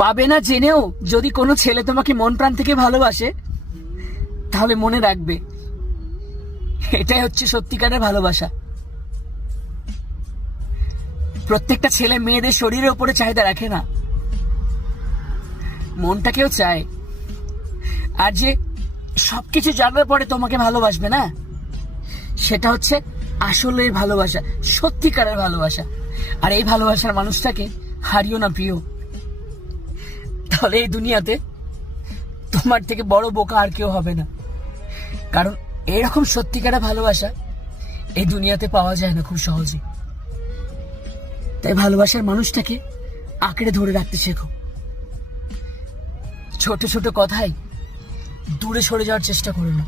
পাবে না জেনেও যদি কোনো ছেলে তোমাকে মন প্রাণ থেকে ভালোবাসে, তাহলে মনে রাখবে এটাই হচ্ছে সত্যিকারের ভালোবাসা। প্রত্যেকটা ছেলে মেয়েদের শরীরের উপরে চাহিদা রাখে না, মনটাকেও চায়। আর যে সবকিছু জানার পরে তোমাকে ভালোবাসবে না, সেটা হচ্ছে আসলের ভালোবাসা, সত্যিকারের ভালোবাসা। আর এই ভালোবাসার মানুষটাকে হারিও না প্রিয়, তাহলে এই দুনিয়াতে তোমার থেকে বড় বোকা আর কেউ হবে না। কারণ এরকম সত্যিকারের ভালোবাসা এই দুনিয়াতে পাওয়া যায় না খুব সহজে। তাই ভালোবাসার মানুষটাকে আঁকড়ে ধরে রাখতে শেখো। ছোট ছোট কথায় দূরে সরে যাওয়ার চেষ্টা করো না।